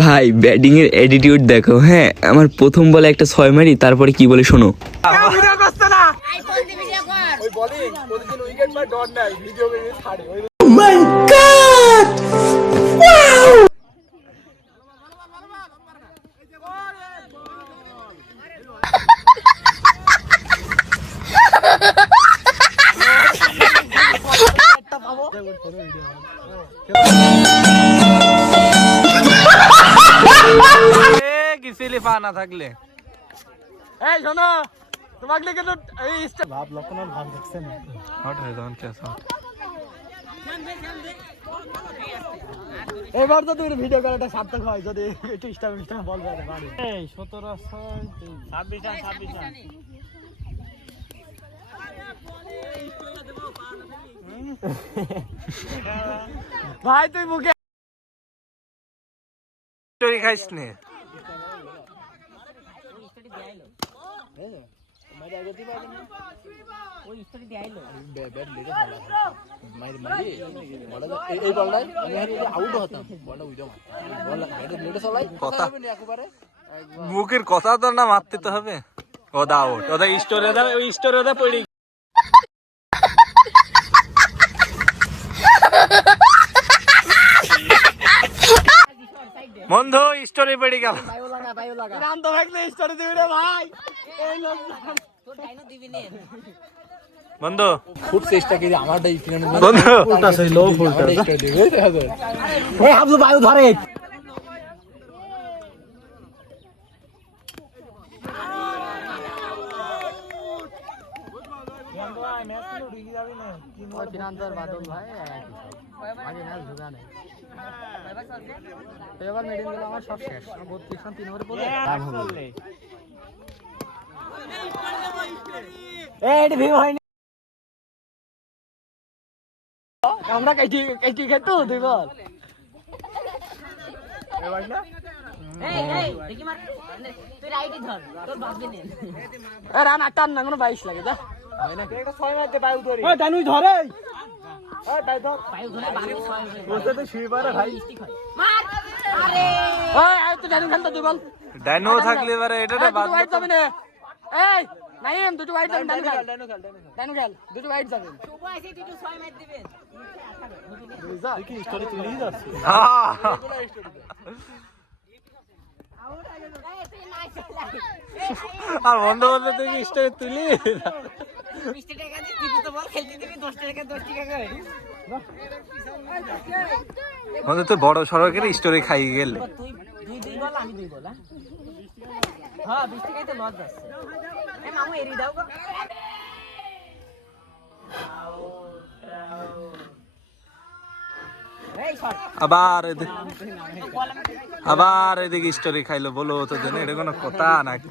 ভাই ব্যাটিং এর অ্যাটিটিউড দেখো। হ্যাঁ, আমার প্রথম বলে একটা 6 মারি, তারপরে কি বলে শোনো। না থাকলে এই শোনো তোমাকে কিন্তু এই ভাব লক্ষণ আর ভাব দেখছেন হট হয়ে যান কে সব এবার তো তুই ভিডিও করে একটা সার্থক হয় যদি একটু ইনস্টাগ্রাম বলবে বাড়ি এই 17 26 ভাই তুই মুখে স্টোরি খাইস নে মুখের কথা তো না মারতে তো হবে ওদা আউট ওদা স্টোরে দা ওই স্টোরে দা পড়ি বন্ধু স্টোরি পড়ি গেল নাম তো ভাগলে স্টোরি দিবি রে ভাই এই লোক তোর ডাইনো দিবি নে বন্ধু খুব চেষ্টা করি আমারটা ইফিনানে বন্ধু ফুলটা সই লো ফুলটা দিবি ওই হাবলু বায়ু ধরে বন্ধু আই ম্যাচ তো ঢুকে যাবে না কি মোর ফিনান্সার বাদল ভাই আগে ম্যাচ ঢুকা নেই এবার মেডিন গেল আমার সব শেষ 32 রান 3 ওভারে বলে লাভ হবে এই ভিউ হয়নি আমরা কাইটি খেতো তুই বল এবার না এই দেখি মার তুই রাইটই ধর তোর বাজবে নে এ রান 8 না কোনো 22 লাগে যা হয় না একটা 6 মারতে বায়ু ধরে ওই দানুই ধরে ওই বায়ু ধর বায়ু ধরে বায়ু 6 বলতে তো শুই পারে ভাই মার আরে ওই আয় তো ডানু খেলতে তুই বল ডানু থাকলে এবারে এটা বাদ ওয়াইড যাবে না এই নাইম দুটো ওয়াইড যাবে ডানু খেল দুটো ওয়াইড যাবে সুবো আইছে দুটো 6 মার দিবেন যা কি স্টোরি তুই নিয়ে যাচ্ছিস হ্যাঁ আর বন্ধু বন্ধু তুই স্টোরি তুলি 20 টাকা দিবি তো বল খেলতে দিবি 10 টাকা 10 টাকা করে বন্ধু তুই বড় সড়কের স্টোরি খাই গেল তুই দুই বল আমি দুই বল হ্যাঁ 20 টাকাই তো লস যাচ্ছে এ মামু এরি দাও গো আবার এদিকে স্টোরি খাইলো বলো তো জানে এটা কোনো কথা নাকি